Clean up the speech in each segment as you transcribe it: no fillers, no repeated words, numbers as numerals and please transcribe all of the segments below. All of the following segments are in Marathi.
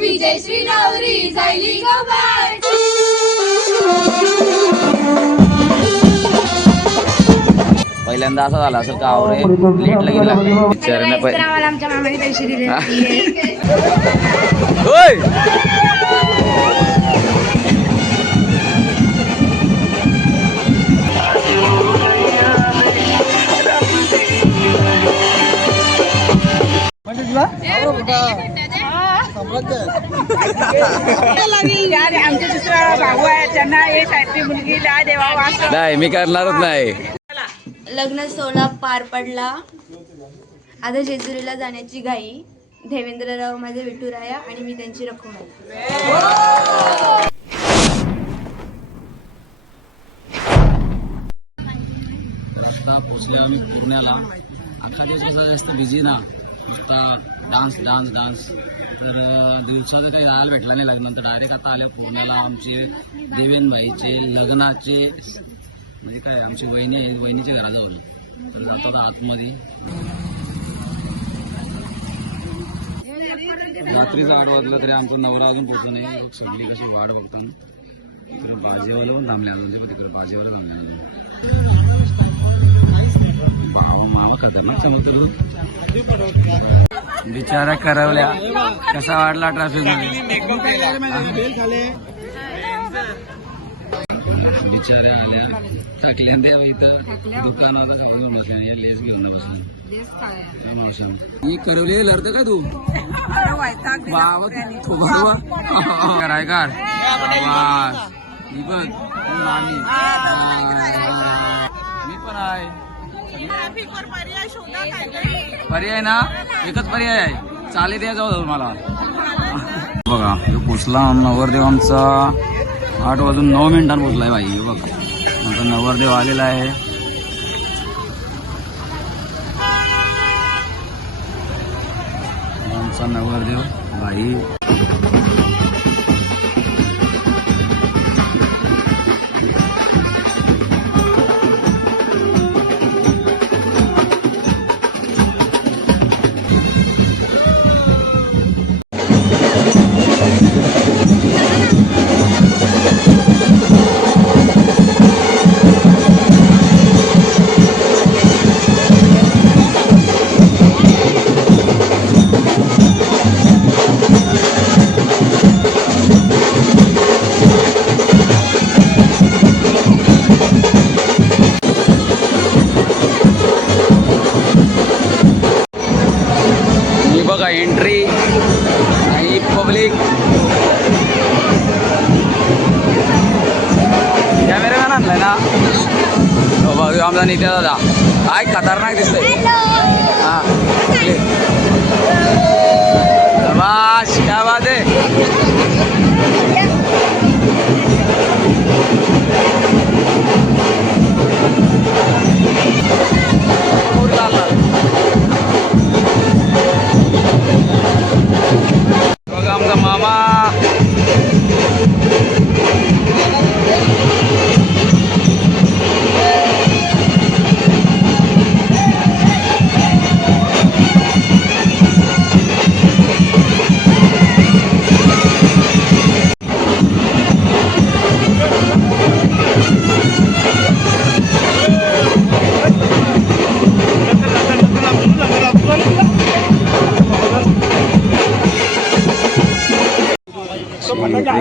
विजयश्री नवरी झाली गो बाळ. पहिल्यांदा असं झालं असेल का आवरे लेट लगीन लागले बिचाऱ्याने आमच्या मामाने पैसे दिले. आमचे दुसरा भाऊ आहे त्यांना एक साईडची मुलगी देवा नाही मी करणारच नाही. लग्न सोहळा पार पडला. आता जेजुरीला जाण्याची घाई. देवेंद्रराव माझे विठुराया आणि मी त्यांची रखुमाई. आता पोचले आम्ही पुण्याला. अख्खा दिवस कसा जास्त बिझी ना, नुसता डान्स डान्स डान्स. तर दिवसाचं काही राहायला भेटला नाही. लग्नानंतर डायरेक्ट आता आले पुण्याला. आमचे देवेंद्रभाईचे लग्नाचे म्हणजे काय आमची वहिनी आहे, वहिनीच्या घराजवळ. तर जातात आतमध्ये. रात्रीचा 8 वाजला तरी आमचा नवरा अजून पोहोचला नाही. सगळी कशी वाट बघताना तिकडे बाजेवाला पण थांबले अजून. ते तिकडे बाजेवाला थांबले भाऊ मामा खतरनाक सांगतो. बिचारा करवल्या कसा वाढला ट्रॅफिक मध्ये. बिचाऱ्या आल्या टाकल्या द्या इथं दुकानात खाऊन बसल्या. या लेस घेऊन बसल्या. मी करवली लढत का तू कराय कार बघ मामी. मी पण आहे. पर्याय ना एकच पर्याय आहे. चालेल द्या जाऊ मला. बघा पोचला नवरदेव आमचा. 8 वाजून 9 मिनिटांनी पोचलाय भाई. बघा आमचा नवरदेव आलेला आहे. आमचा नवरदेव भाई. एंट्री आणि पब्लिक. कॅमेरा का आणलाय ना बघा आमचा नित्या दादा. काय खतरनाक दिसतंय. हा शाबाश क्या बात आहे. बघा आमचा मामा.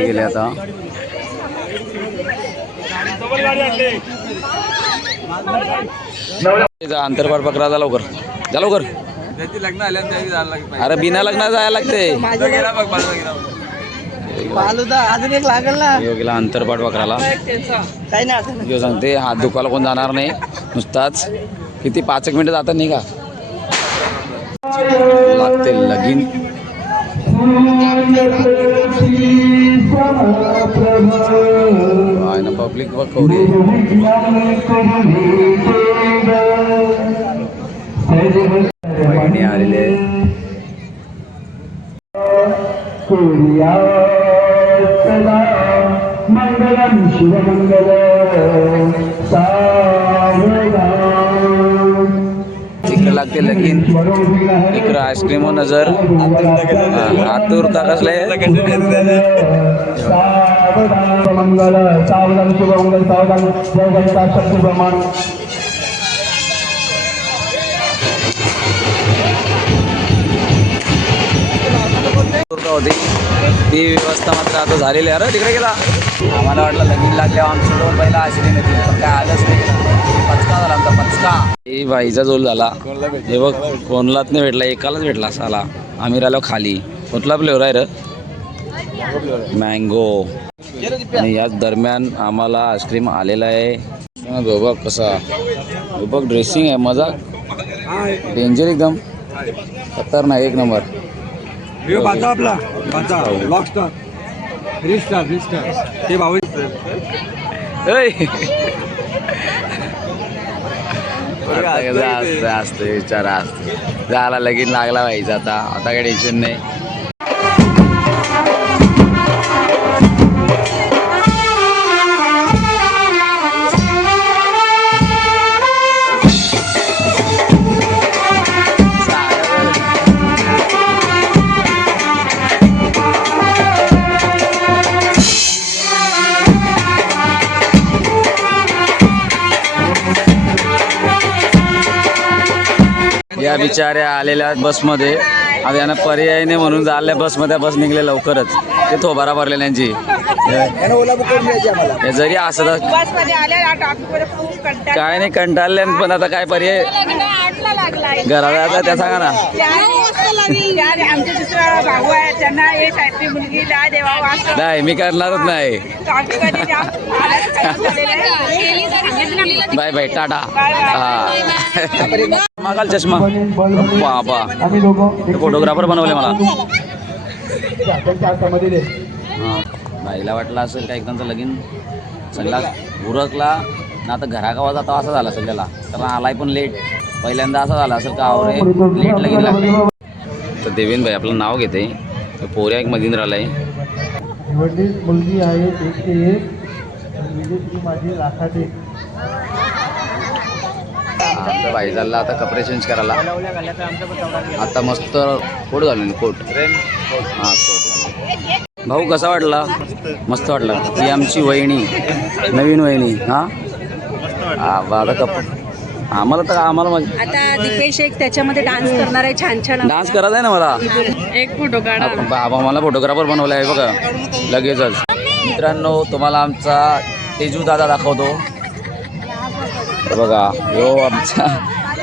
गेले आता. अंतरपाट पकड़ा जा लवकर जा लवकर. अरे बिना लग्न जायला लागते. अजून एक लागल ना. गेला अंतरपाट पकडायला. काही नाही सांगते हात दुखायला कोण जाणार नाही. नुसताच किती 5 मिनिटं जातात नाही का लागते लगीन. पब्लिक बघ कवरी बहिणी आलेले. मंगलम शिवमंगल सावधान. इकडे लागते लगीन इकडं आईस्क्रीम नजर आतुरता कसले होती ती व्यवस्था मात्र आता झालेली आहे. अरे तिकडे गेला आम्हाला वाटलं लगीन लागल्यावर आमच्या जवळ पहिला आईस्क्रीम येतील पण काय आलंच नाही. पचका झाला आमचा पचका. ही बाईचा जोल झाला हे बघ कोणालाच नाही भेटला एकालाच भेटला साला. आम्ही राहिलो खाली कुठला फ्लेवर आहे रे मँगो आणि याच दरम्यान आम्हाला आईस्क्रीम आलेला आहे. बघ कसा बघ ड्रेसिंग आहे मजा डेंजर एकदम खतरनाक एक नंबर. आपला लॉकस्टार रिस्टार ते भाऊ असतं विचारा असतं झाला लगीन लागला व्हायचं आता काही टेन्शन नाही. या बिचाऱ्या आलेल्या बसमध्ये आता यांना पर्याय नाही म्हणून झाल्या बसमध्ये बस निघले लवकरच ते थोबारा भरले यांची जरी असं काय नाही कंटाळले पण आता काय पर्याय घरात आता त्या सांगा ना. आमचे दुसरा भाऊ आहे त्यांना एक साईडची मुलगी देवा नाही मी करणारच नाही. Bye bye tata. हा मागाल चष्मा बाबा फोटोग्राफर बनवले मला. बाईला वाटलं असेल का एकदाचं लगीन सगळा उरकला ना आता घरागावात आता असं झालं असेल त्याला कारण आलाय पण लेट. पहिल्यांदा असं झालं असेल का आवरे लेट लगीन लागले. तर देवेन भाई आपलं नाव घेते पोऱ्या एक मदिंद्राला आहे. मुलगी आहे माझी राखाटे. आता भाई चालला आता कपडे चेंज करायला. आता मस्त कोट घालून कोट हा कोट. भाऊ कसा वाटला? मस्त वाटला. ही आमची वहिनी नवीन वहिनी. हा आता आम्हाला तर आम्हाला आता दीपेश एक त्याच्यामध्ये डान्स करणार आहे छान छान डान्स करायचा आहे ना मला. एक फोटो काढा. बाबा मला फोटोग्राफर बनवला आहे बघा लगेचच. मित्रांनो तुम्हाला आमचा तेजू दादा दाखवतो बघा. यो आमचा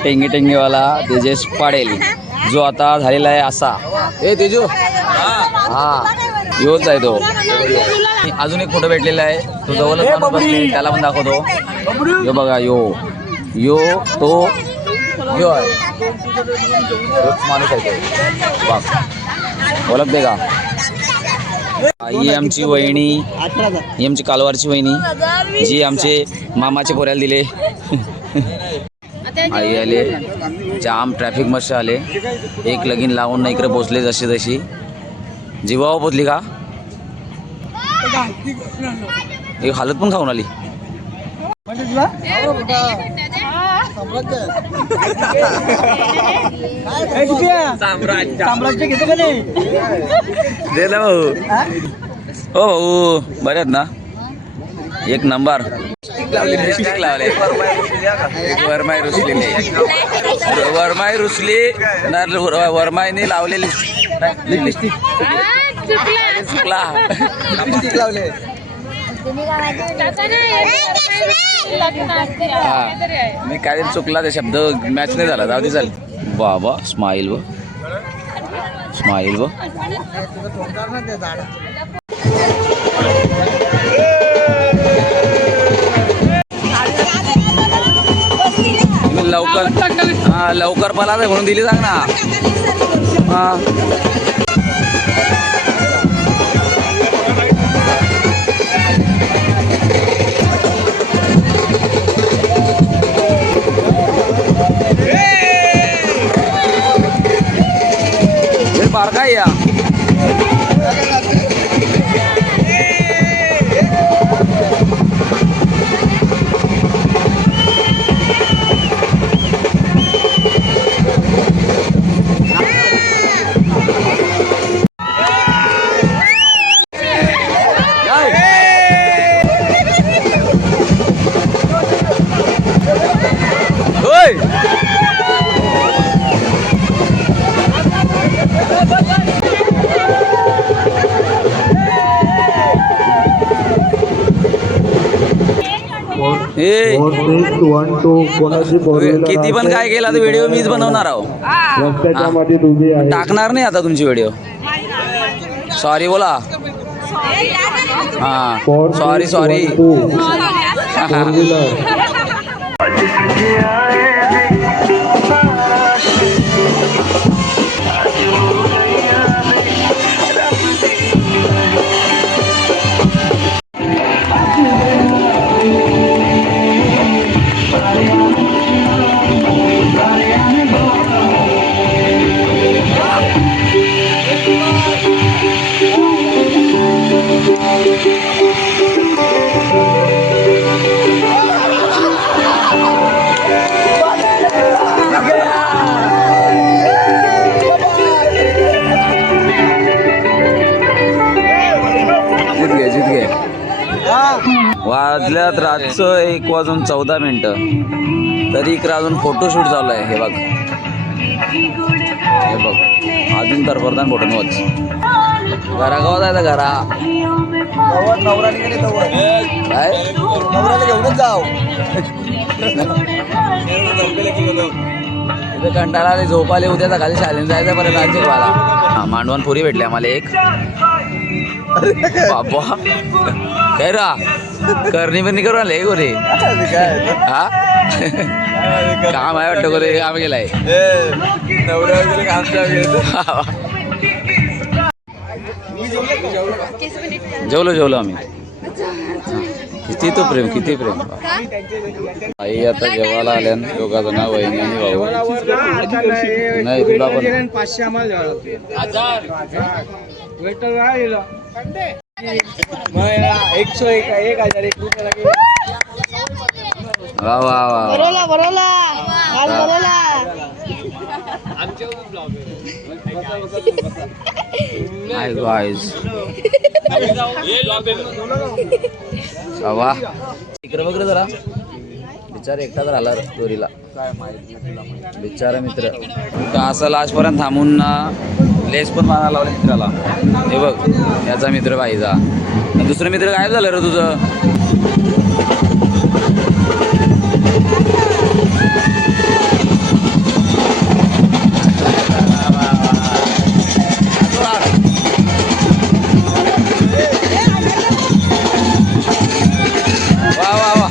टेंगेवाला तेजेश पाडेल जो आता झालेला आहे असा. ए तेजू हा योच आहे तो. अजून एक फोटो भेटलेला आहे तो जवळच माणूस बसले त्याला पण दाखवतो. यो बघा यो तो यो आहे तोच माणूस आहे तो. बघ ओळखते का? ही आमची वहिनी ही आमची कालवारची वहिनी जी आमचे मामाचे पोऱ्याला दिले. आई आले जाम ट्रॅफिक मस्त आले. एक लगीन लावून ना इकडे पोचले जशी जशी जीवावर पोचली का एक हालत पण खाऊन आली. साम्राज्य घेतो का नाही दे ना भाऊ. हो भाऊ बरे आहेत ना एक नंबर. लिपस्टिक लावले वरमाई रुसलेली वरमाई रुसली ना वरमाईने लावलेली लिपस्टिक चुकला. लिपस्टिक लावले हा मी काय चुकला ते शब्द मॅच नाही झाला. जाऊ दे चल. बाबा स्माईल व स्माईल व लवकर हा लवकर मला म्हणून दिली सांग ना. हा बार काय या ए 4612 कोणाची फोर व्हीलर किती पण काय केला तर व्हिडिओ मीच बनवणार आहो. रस्त्याच्या मध्ये उभी आहे. टाकणार नाही आता तुमची व्हिडिओ. सॉरी बोला. हा सॉरी 4612 फोर व्हीलर जीत घे. वाजल्यात रातचं 1:14 तरी इकडे अजून फोटोशूट चालू आहे. हे बघ अजून तर प्रधान फोटो वॉच घरा गावात आहे घरा काय घेऊनच जाव. तिथे कंटाळा आले झोप आले. उद्याचा खाली शाळेत जायचं परत आजची मला. हा मांडवण पुरी भेटली आम्हाला एक. बाबा काय रा करणी पण करू आले गोरे. हा काम आहे वाटतं गोरे. काम केलाय जेवलो आम्ही. किती तो प्रेम किती प्रेम. आई आता जेवायला आल्यान दोघा जण वहिनी आणि भाऊ. नाही तुला पण 500 आम्हाला वा वा वा वा इकडे बघ रे जरा. बिचारा एकटा तर आला चोरीला. बिचारा मित्र का असं लास्टपर्यंत थांबून ना लेस पण मानायला लावले मित्राला. हे बघ याचा मित्र पाहिजा. दुसरं मित्र गायब झालं रे तुझं. वा वा वा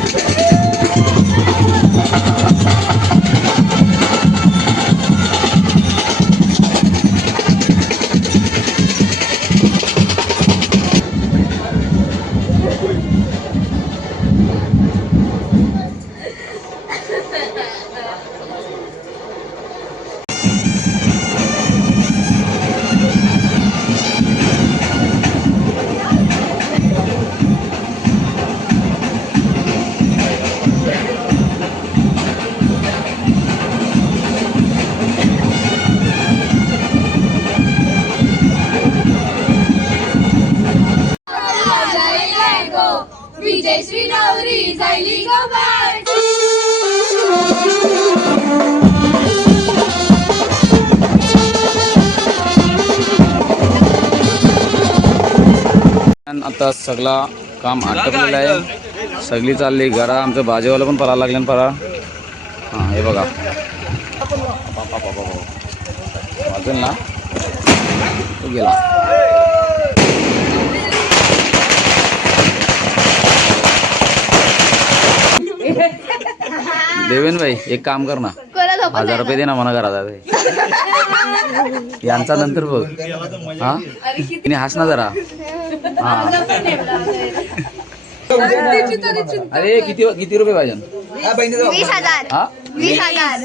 विजयश्री नवरी झाली गो बाळ. आता सगळा काम आटपलेलं आहे. सगळी चालली घरा. आमचं भाजीवाला पण पळायला लागले पळा. हां हे बघा वाजून ना तो गेला. देवेन भाई एक काम कर ना 1000 रुपये दे ना मला घरात. यांचा नंतर बघ. हा तिने हस ना जरा. हा अरे किती रुपये पाहिजे. 20,000 हा 20,000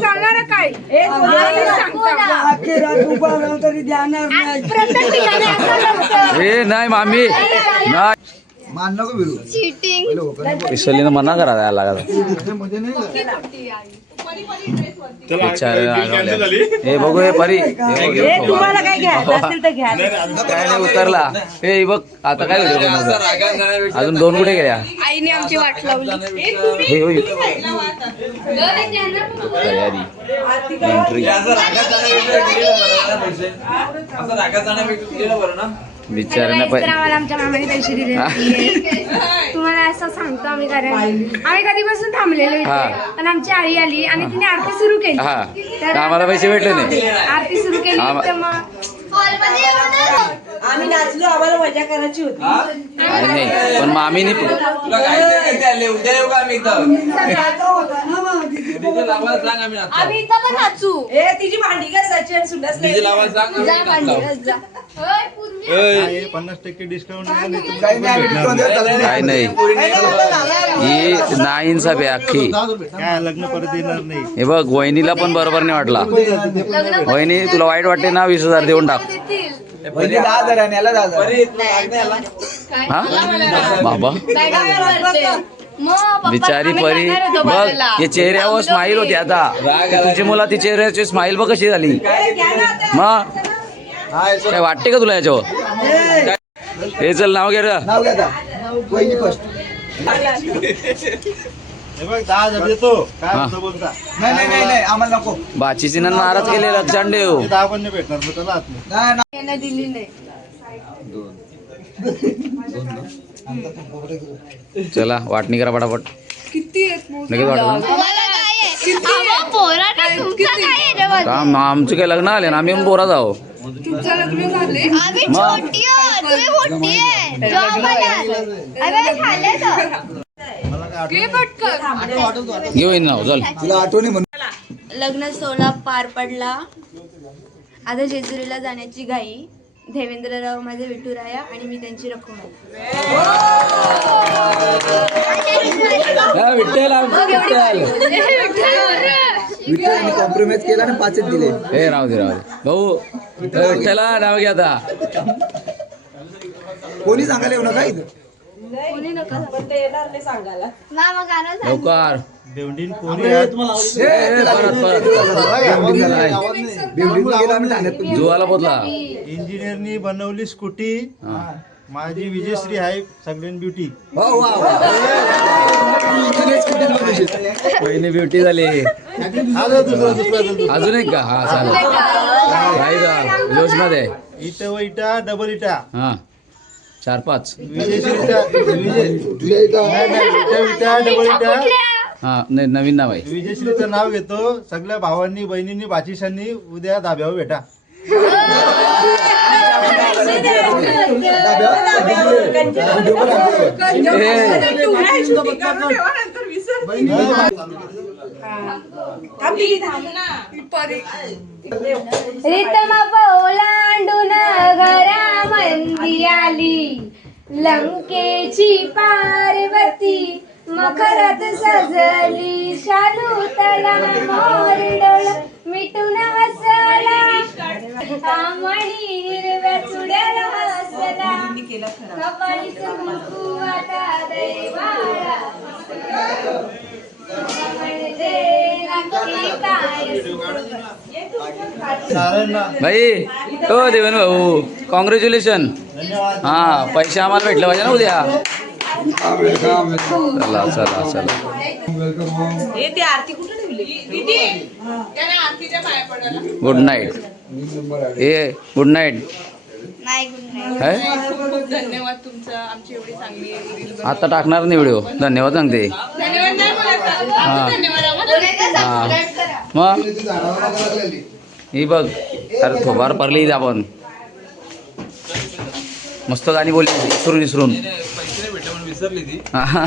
चालणार काय ए नाही मामी नाही. मान नको भिरू चीटिंग विसरलीनं मना करा द्यायला लागत हे बघू हे परी तुम्हाला काय घ्यायचं असेल तर घ्या काय नाही उतरला हे बघ आता काय व्हिडिओ बनवतो अजून 2 कुठे गेल्या आईने आमची वाट लावली हे होय तयारी एंट्री बिचाऱ्यांना आम्हाला आमच्या मामाने पैसे दिले नाहीये. तुम्हाला असं सांगतो आम्ही कारण आम्ही कधीपासून थांबलेलो इथे पण आमची आई आली आणि तिने आरती सुरू केली हा तर आम्हाला पैसे भेटले नाही आरती सुरू केली तर मग आम्ही नाचलो आम्हाला मजा करायची होती नाही पण मामीने आम्ही इथं पण नाचू ए तिची भांडी घासायची आणि सुंदर जा भांडी घास जा. होय, पूर्वी. 50% डिस्काउंट काही नाही काय नाही ही नाइन्साफ आहे अख्खी काय लग्न परत येणार नाही. हे बघ वहिनीला पण बरोबर नाही वाटला वहिनी तुला वाईट वाटते ना 20,000 देऊन टाक देतील. 10,000 आणि याला 10,000 हा बाबा बॅगावर भरते. मग पप्पा बिचारी आम्ही परी जाणार होतो बघ बघायला. हे चेहऱ्यावर स्माईल होती आता तुझी मुला ती चेहऱ्याची स्माईल बघ कशी झाली मग काय वाटते का तुला याच्यावर हे चल नाव घे रे नाव घ्या आता. वहिनी फर्स्ट हे बघ 10,000 देतो काय हा. होतं बोलता. नाही आम्हाला नको बाचीची नाराज केले लक्षात ठेव ते 10 पण नाही भेटणार मग त्याला आत नाही. नाही यांना दिली नाही चला वाटणी करा पटापट लगेच वाटलं तुम्हाला काय आहे अहो, पोरा नाही, तुमचं काय आहे रे वजन? आमचं काय लग्न आले ना आम्ही पण पोरात आहो आम्ही छोटी आहोत, तुम्ही मोठी आहे. जॉब आलात. अरे झाले तर. घेऊ नाव चल तुला आठवणी म्हणून लग्न सोहळा पार पडला आता जेजुरीला जाण्याची घाई देवेंद्रराव माझे विठुराया आणि मी त्यांची रखुमाई. विठ्ठलाने कॉम्प्रोमाइज केला आणि 5 दिले हे राहू दे भाऊ विठ्ठला नाव घ्या आता कोणी सांगायला येऊ नका इथं कोणी नका पण ते येणार नाही सांगायला मामा गाणं सांग. लवकर बेवडीन पोरी आहेत. बिल्डिंग गेला आम्ही ठाण्यात जुवाला पोचला इंजिनियरनी बनवली स्कूटी माझी विजयश्री आहे सगळ्यां ब्युटी. पहिली ब्युटी झाली दुसरा अजून एक का हा चालेल काय का जोश मध्ये इटा व इटा डबल इटा हा 4-5 विजयश्रीचा इटा डबल इटा. हा नाही नवीन नाव आहे विजयश्रीचं नाव घेतो सगळ्या भावांनी बहिणींनी बाचिशांनी उद्या धाब्यावर भेटा. रितमा ओलांडून घरा मंदी आली लंकेची पार्वती मखरात सजली शालू तला मोर डोळ मिटून हसला मणी हिरव्या चुड्याला हसला कपाळी कुंकू आता दैवाळा भाई हो देवेन भाऊ कॉंग्रॅच्युलेशन हा पैसे आम्हाला भेटले पाहिजे ना उद्या चला चला चला ए ती आरती कुठे ठेवली आरतीच्या पाया पडायला good night a good night नाही गुड नाईट. खूप धन्यवाद तुमचं आमची एवढी चांगली रील आता टाकणार नाही व्हिडिओ धन्यवाद सांगते धन्यवाद नाही बोलायचं. हा धन्यवाद आम्हाला. हा मग ही बघ अरे थोबार पडली इथे आपण मस्त गाणी बोलली विसरून विसरून पैसे नाही भेटले म्हणून विसरली ती हा